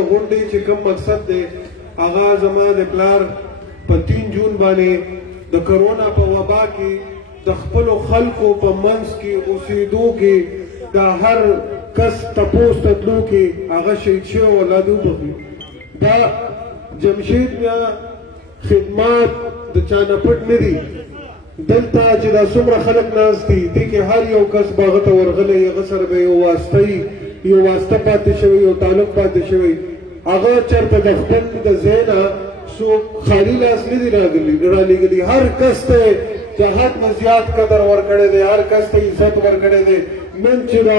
د غونډې چې کوم مقصد دی هغه زما د پلار په 3 جون باندې د کرونا په وبا کې د خپلو خلکو په منځ کې اوسېدو کې د هر کس تپوس ته تلو کې هغه شهید شوی الله دې وبخښي. دا جمشید میا خدمات د چا نه پټ نه دي. دلته چې دا څومره خلک ناست دي دې کې هر یو کس به هغه ته ورغلی هغه سره به یو واسطه پاتې شوی یو تعلق پاتې شوی. هغه چېرته د خپل د ځای نه څوک خالي لاس نه دي رالېږلي. هر کس ته د حد نه زیات قدر ورکړی دی، هر کس ته عزت ورکړی دی. نن چې دا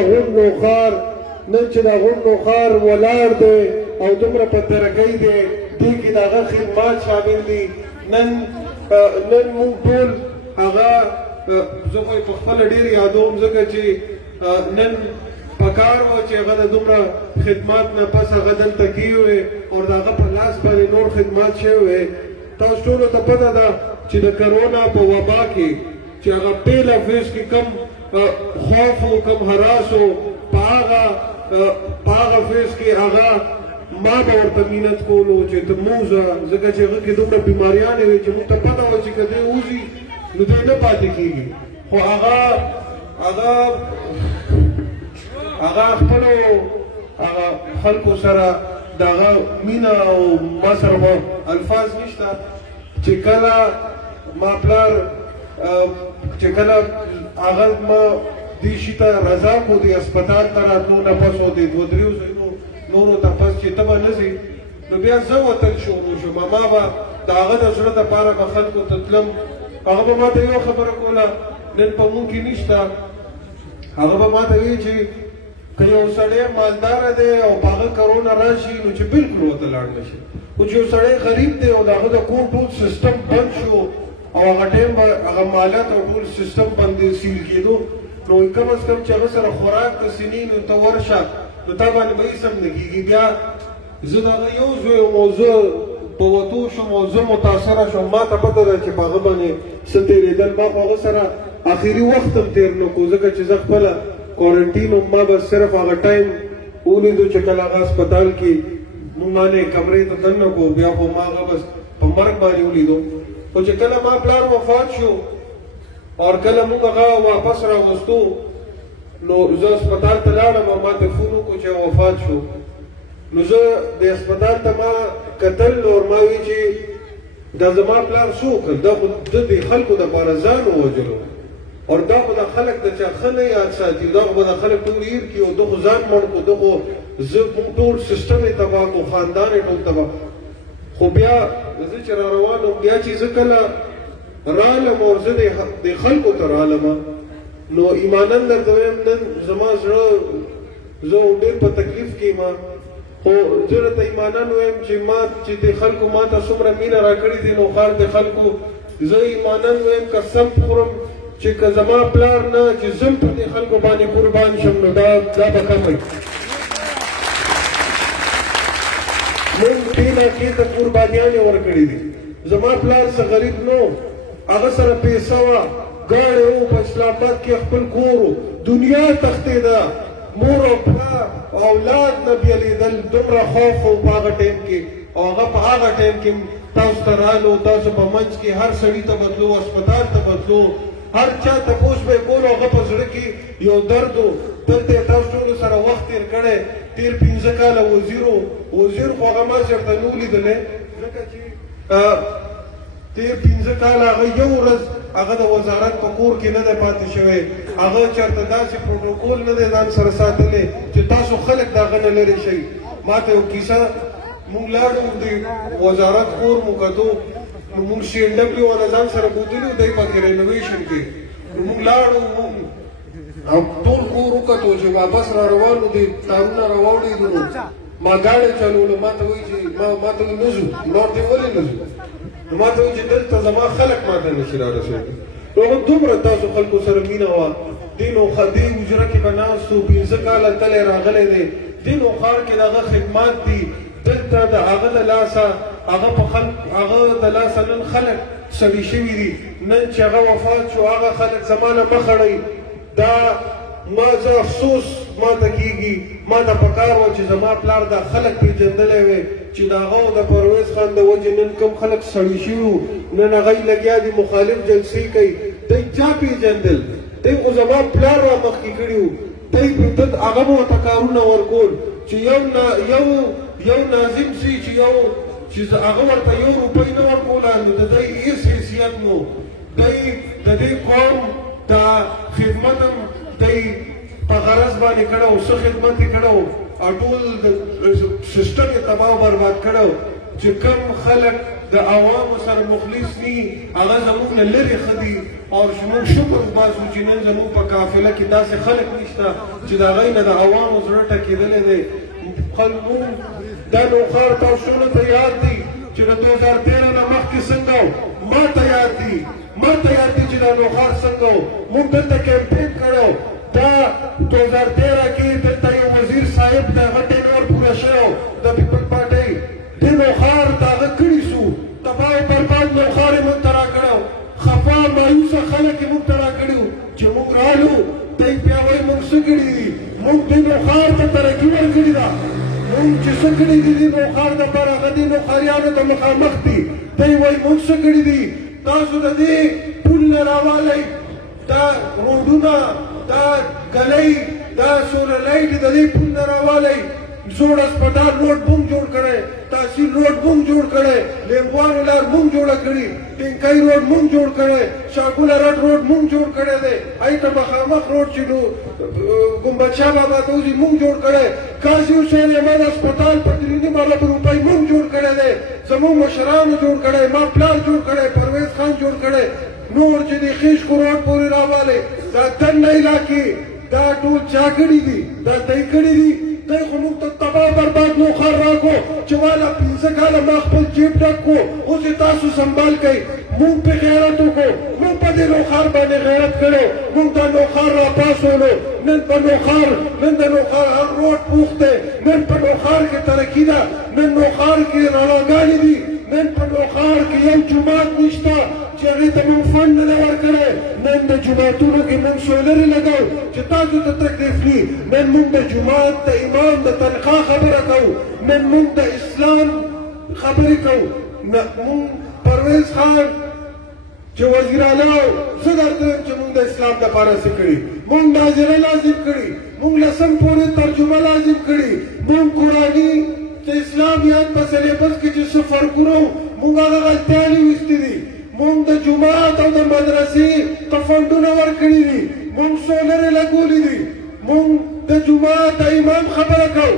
غونډ نوخار ولاړ دی او دومره په ترقۍ دی دې کې د هغه خدمات شامل دي. نن موږ ټول هغه زه خو یې په خپله ډېر یادوم ځکه چې نن پکار و چې هغه د دومره خدمات نه پس هغه دلته کیږي او د هغه په لاس باندې نور خدمات شوی. تاسو ټولو ته پته ده چې د کرونا په وبا کې چې هغه پیله فیز کې کم خوف و کم هراس و په هغه فیز کې هغه ما به ورته مینت کولو چې ته موزه ځکه چې هغه کې دومره بیماریانې وې چې موږ ته پته وه چې که دی وځي نو دی نه پاتې کېږي. خو هغه خپلو خلکو سره د هغه مینه او ما سره الفاظ نشته چې کله ما پلار چې کله هغه ما دې شي ته رضا کو د هسپتال ته راتلو نه پس و د 2-3 ځایونو نورو ته پس چې ته به نه ځې نو بیا زه وتل شروع شوم. ما به د هغه د زړه دپاره به خلکو ته تلم. هغه به ما ته یو خبره کوله نن په مونږ کې نشته. هغه به ما ته وایي چې که یو سړی مالداره دی او په هغه کرونا راشي نو چې بلکل ورته لاړ نه شي. خو چې یو سړی غریب دی او د هغه د کور ټول سیسټم بند شو او هغه ټایم به هغه مالیات او ټول سیسټم باندې سیل کېدو نو کم از کم چې هغه سره خوراک ته سینې نو ته ورشه نو تا باندې به هېڅ هم نه کېږي. بیا زه د هغه یو زوی وم او زه په وتو شوم او زه متاثره شوم. ما ته پته ده چې په هغه باندې څه تېرېدل. ما خو هغه سره آخري وخت هم تېر نه کړو ځکه چې زه خپله کوارنټین وم. ما بس صرف هغه ټایم ولیدو چې کله هغه هسپتال کې مونږ باندې کمرې ته دننه کړو بیا خو ما هغه بس په مرګ باندې ولیدو. خو چې کله ما پلار وفات شو او کله موږ هغه واپس راغوستو نو زه هسپتال ته لاړم او ما ته فون وکړو چې وفات شو. نو زه د هسپتال ته ما کتل نو ما وی چې دا زما پلار څه وکړل؟ دا خو د دې خلکو دپاره ځان ووژلو او دا خو د خلک د چا ښه نه یاد ساتي. دا خو به د خلک ټول هېر کړي او ده خو ځان مړ کړو. ده خو زه ټول سیسټم یې تباه کړو، خاندان یې ټول تباه. خو بیا زه چې را روان وم بیا چې زه کله رالم او زه د خلکو ته رالم نو ایمانا درته وایم نن زما زړه زه ډېر په تکلیف کې یم. خو زه درته ایمانا وایم چې ما چې د خلکو ما ته څومره مینه راکړې دي نو خار د خلکو زه ایمانا وایم قسم خورم چې که زما پلار نه چې زم په دې خلکو باندې قربان شم نو دا به کم وي. موږ دې علاقې ته قربانیانې ورکړې دي. زما پلار څه غریب نه و، هغه سره پیسه وه، ګاډی و، په اسلام آباد کې خپل کور و، دنیا تښتېده. مور او پلار او اولاد نه بیلیدل. دومره خوف و په هغه ټایم کې او هغه په هغه ټایم کې تاسو ته رالو. تاسو په منځ کې هر سړي ته بتلو، هسپتال ته بتلو، هر چا تپوس به یې کولو. هغه په زړه کې یو درد و. دلته یې تاسو ټولو سره وخت تېر کړی. تېر 15 کاله وزیر خو هغه ما چېرته نه و لیدلی ځکه چې تېر 15 کاله هغه یو ورځ هغه د وزارت په کور کې نه دی پاتې شوی. هغه چېرته داسې پروټوکول نه دی ځان سره ساتلی چې تاسو خلک د هغه نه لرې شئ. ما ته یو کیسه مونږ لاړو د وزارت کور مو کتو نو مونږ CNW والا ځان سره بوتلي و دی پکې رینوویشن کې. نو مونږ لاړو او ټول کور وکتو چې واپس را روانو دي تارونه راواوړېدو نو ما ګاډی چلولو. ما ته وایي چې ما ته نه ځو. نور دې ولې نه ځو؟ نو ما ته وایي چې دلته زما خلک ما ته نشي رارسېدلی. نو هغه دومره تاسو خلکو سره مینه وه. دې نوخدې حجره کې به ناست و 15 کاله تلی راغلی دی. دې نوخار کې د هغه خدمات دي. دلته د هغه له لاسه هغه د لاسه نن خلک سړي شوي دي. نن چې هغه وفات شو هغه خلک زما نه مخ اړوي. دا ما زه افسوس ما ته کېږي. ما ته پکار وه چې زما پلار دا خلک پېژندلی وی چې د هغه او د پرویز خان د وجې نن کوم خلک سړي شوي وو، نن هغوی لګیا دي مخالف جلسې کوي. دی چا پېژندل؟ دی خو زما پلار را مخکې کړي وو. دی هغه به ورته کارونه ورکول چې یو ناظم سي چې هغه ورته 1 روپۍ نه ورکوله، نو د دی هېڅ حیثیت نو. دی د دې قوم دا خدمت هم دی په غرض باندې کړی و، څه خدمت یې کړی و، ټول سیسټم یې تباه و برباد کړی و. چې کم خلک د عوامو سره مخلص دي هغه زموږ نه لرې ښه دي، او موږ شکر باسو چې نن زموږ په قافله کې داسې خلک نشته چې د هغوی نه د عوامو زړه ټکېدلی دی. موږ دا نوښار تاسو ته یاد دی چې د 2013 نه مخکې څنګه و، ما ته یاد دی چې دا نوښار څنګه و. موږ دلته کیمپین کړی و. دا 2013 کې دلته یو وزیر صاحب د هغه ټینور پوره شوی و د پیپل پارټۍ، دې نوښار د هغه کړي سو، تباه او برباد نوښار یې موږ ته راکړی و. خفا مایوسه خلک یې موږ ته راکړي وو چې موږ رالو. دی بیا وایي موږ څه کړي دي؟ موږ دې نوښار ته ترقي ورکړې ده. موږ چې څه کړي دي دې نوښار دپاره هغه دې نوښاریانو ته مخامخ دي. دی وایي موږ څه کړي دي؟ تاسو د دې پول نه راوالی، دا روډونه، دا ګلۍ، دا سوله لایټ د دې پول نه راوالی. زوړ هسپتال روډ موږ جوړ کړی، تحصیل روډ موږ جوړ کړی، لیمبوانو لار موږ جوړه کړې، ټینکۍ روډ موږ جوړ کړی، شاګوله رټ روډ موږ جوړ کړی دی. هغې ته مخامخ روډ چې ګمبد شاه بابا ته وځي موږ جوړ کړی. قاضي حسین احمد هسپتال په 3.5 ارب روپۍ موږ جوړ کړی دی. زموږ مشرانو جوړ کړی، ما پلار جوړ کړی، پرویز خان جوړ کړی. نور چې د خیشکو روډ پورې راوالی، دا دنډه علاقې دا ټول چا کړي دي؟ دا دی کړي دي. دی خو موږ ته تباه برباد نوښار راکړو چې والا 15 کاله ما خپل جیب ډک کړو، اوس یې تاسو سنبال کوئ. موږ پې غیرت وکړو، موږ په دې نوښار باندې غیرت کړی، موږ دا نوښار راپاڅولو. نن د نوښار هر روډ پوخ دی، نن په نوښار کې ترقي ده، نن نوښار کې رڼاګانې دي، نن په نوښار کې یو جومات نشته چې هغې ته موږ فنډ نه دی ورکړی. نن د جوماتونو کې موږ سولرې لګوو چې تاسو ته تکلیف وي. نن موږ د جومات د امام د تنخواه خبره کوو، نن موږ د اسلام خبرې کوو. موږ پرویز خان چې وزیر اعلی و، زه درته وایم چې موږ د اسلام دپاره څه کړي. موږ ناظره لازم کړي، موږ 10 پورې ترجمه لازم کړي، موږ قرآني د اسلامیات په سلیبس کې چې څه فرقونه وو موږ هغه غلطیانې ویستې دي. موږ د جومات او د مدرسې ته فنډونه ورکړي دي، موږ سولرې لګولي دي، موږ د جومات د امام خبره کوو،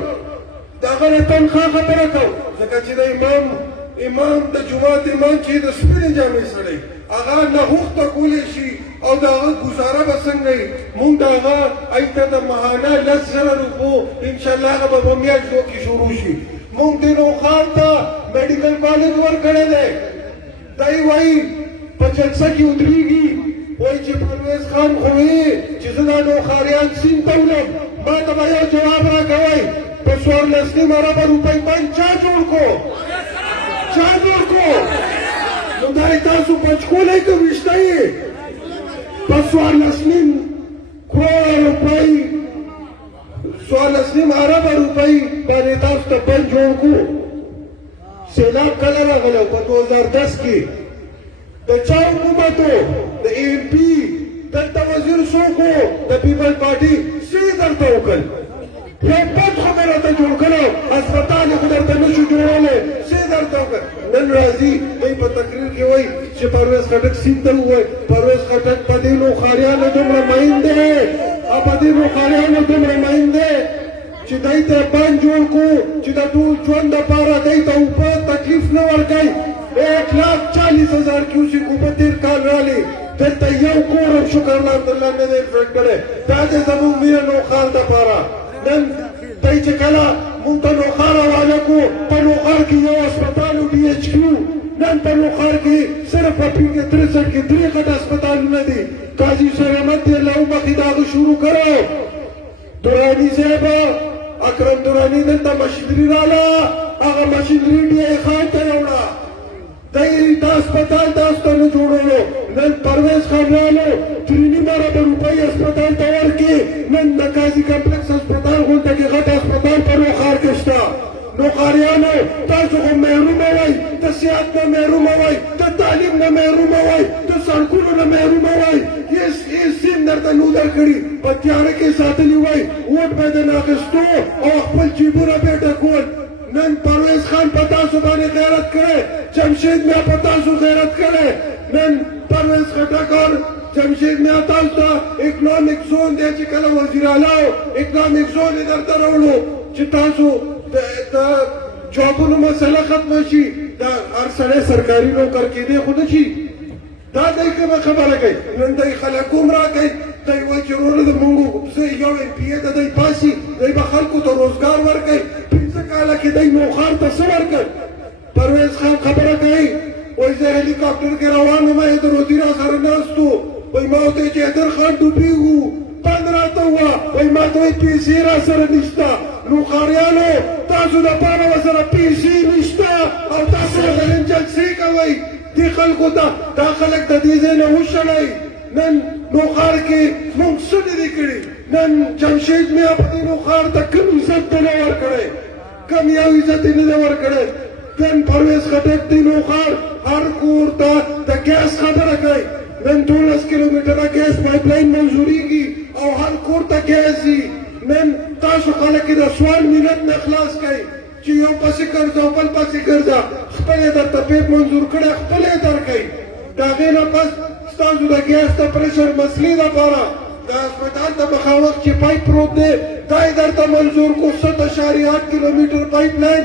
د هغه د تنخواه خبره کوو. ځکه چې د امام د جومات امام چې د سپینې جامې سړی هغه نهوخته کولی شي او د هغه ګزاره به څنګه وي. موږ د هغه هغې ته د ماهانه 10,000 روپو انشاءالله هغه به په میاشتو کې شروع شي. موږ دې نوښار ته میډیکل کالج ورکړی دی. دی وایي په جلسه کې ودرېږي، وایي چې پرویز خان خو وایي چې زه دا نوښاریان سیند ته وړم. ما ته به یو جواب راکوئ، په 14.5 ارب روپۍ بند چا جوړ کړو؟ چا جوړ کړو؟ نو دا یې تاسو پچکولی که ویشته یې؟ په 14.5 کروړه روپۍ 14.5 ارب روپۍ باندې تاسو ته بند جوړ کړو. سیلاب کله راغلی؟ په 2010 کې. د چا حکومت و؟ د MP. دلته وزیر څوک و؟ د پیپل پارټي. څه یې درته وکړل؟ یو بد خو مې راته جوړ کړی، هسپتال یې خو درته نه شو جوړولی. څه یې درته وکړل؟ نن راځي دوی په تقریر کې وایي چې پرویز خټک سیند ته ووایي. پرویز خټک په دې نوښاریانو دومره مین دی او په دې نوښاریانو دومره مین دی چې دی ته بند جوړ کړو چې د ټول ژوند دپاره دی ته اوبه تکلیف نه ورکوي. 1,40,000 کیوسک اوبه تېر کال رالې، دلته یو کور هم شکر الحمدلله نه دی انفیکټ کړی. دا دی زموږ مینه نوښار دپاره. نن دی چې کله مونږ ته نوښار حواله کړو، په نوښار کې یو هسپتال و DHQ. نن په نوښار کې صرف په 63 کې 3 غټ هسپتالونه دي. قاضي حسین احمد دی الله وبخښي دا هغه شروع کړی. دراني صاحب اکرم دراني دلته مشینري راله، هغه مشینري DI خان ته یې وړه. دی دا هسپتال تاسو ته نه جوړولو. نن پرویز خان رالو 3.5 ارب روپۍ هسپتال ته ورکړي. نن د قاضي کمپلکس نو قاریانو تاسو خو محرومه وای د صحت نه محرومه وای د تعلیم نه محرومه وای د سړکونو نه محرومه وای هېڅ سیم درته نو درکړي په تیاره کې ساتلي وای ووټ به یې نه اخیستو او خپل جیبونه به یې ډکول نن پرویز خان په تاسو باندې غیرت کړی جمشید میا په تاسو غیرت کړی نن پرویز خټک اور جمشید میا تاسو ته اکنامک زون دی چې کله وزیر اعلی اکنامک زون یې درته راوړو چې تاسو د جابونو مسله ختمه شي د هر سړی سرکاري نوکر کېدی خو نه شي دا دی کومه خبره کوي نن دی خلک ګمراه کوي دی وایي چې وروره د مونږ یو ایم پي ای ته دی پاسي دی به خلکو ته روزګار ورکوي پنځه کاله کې دی نوښار ته څه ورکوي پرویز خان خبره کوي وایي زه هلیکاپټر کې روان وم د روتي را سره ناست و وایي ما ورته چې حیدر خان ډوبېږو بند راته ووه وایي ما ته وایي پیسې را سره نشته نوښاریانو تاسو دپاره ورسره پیسې نشته او تاسو ورته نن جلسې کوئ دې خلکو ته دا خلک د دې ځای نه وشړئ نن نوښار کې موږ څه نه دي کړي نن جمشید میا په دې نوښار ته کوم عزت نه دی ورکړی کوم یو عزت یې نه دی ورکړی نن پرویز خټک دې نوښار هر کور ته د ګیس خبره کوي نن 12 کیلومتره ګیس پایپ لاین منظورېږي او هر کور ته ګیس ځي نن تاسو خلک د سوال ملت نه خلاص کوئ چې یو پسې ګرځه او بل پسې ګرځه خپل یې درته پیپ منظور کړی خپل یې درکوي د هغې نه پس ستاسو د ګیس د پریشر مسلې دپاره د هسپتال د مخامخ چې پایپ پروت دی دا یې درته منظور کړو 7.8 کیلومتر پایپ لاین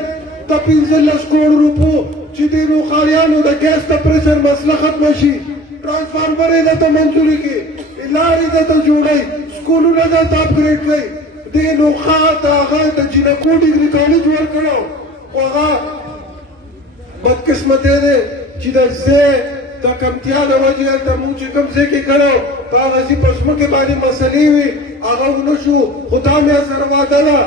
د 15 کروڑ روپو چې دې نوښاریانو د ګیس د پریشر مسله ختمه شي ټرانسفارمر یې درته منظوري کړي لارې درته جوړوي سکولونه درته اپګریډ کړئ دې نوښار ته هغه د جینکو ډګري کالج ورکړو خو هغه بدقسمتۍ دی چې د ځای د کمتیا د وجې هلته مونږ چې کوم ځای کې کړی و په هغه ځي په ځمکې باندې مسلې وي هغه ونه شو خو دا مې سره وعده ده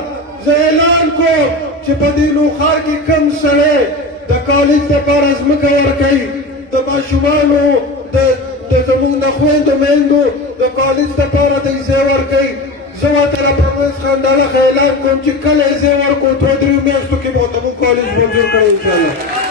زه اعلان کوم چې په دې نوښار کې کوم سړی د کالج دپاره ځمکه ورکوي د ماشومانو د زموږ د خویندو میندو د کالج دپاره دی ځای ورکوي زه ورته له پرویز خان دا اعلان کوم چې کله یې ځای ورکړو 2-3 میاشتو کې به ورته مونږ کالج منظور کړی انشاءالله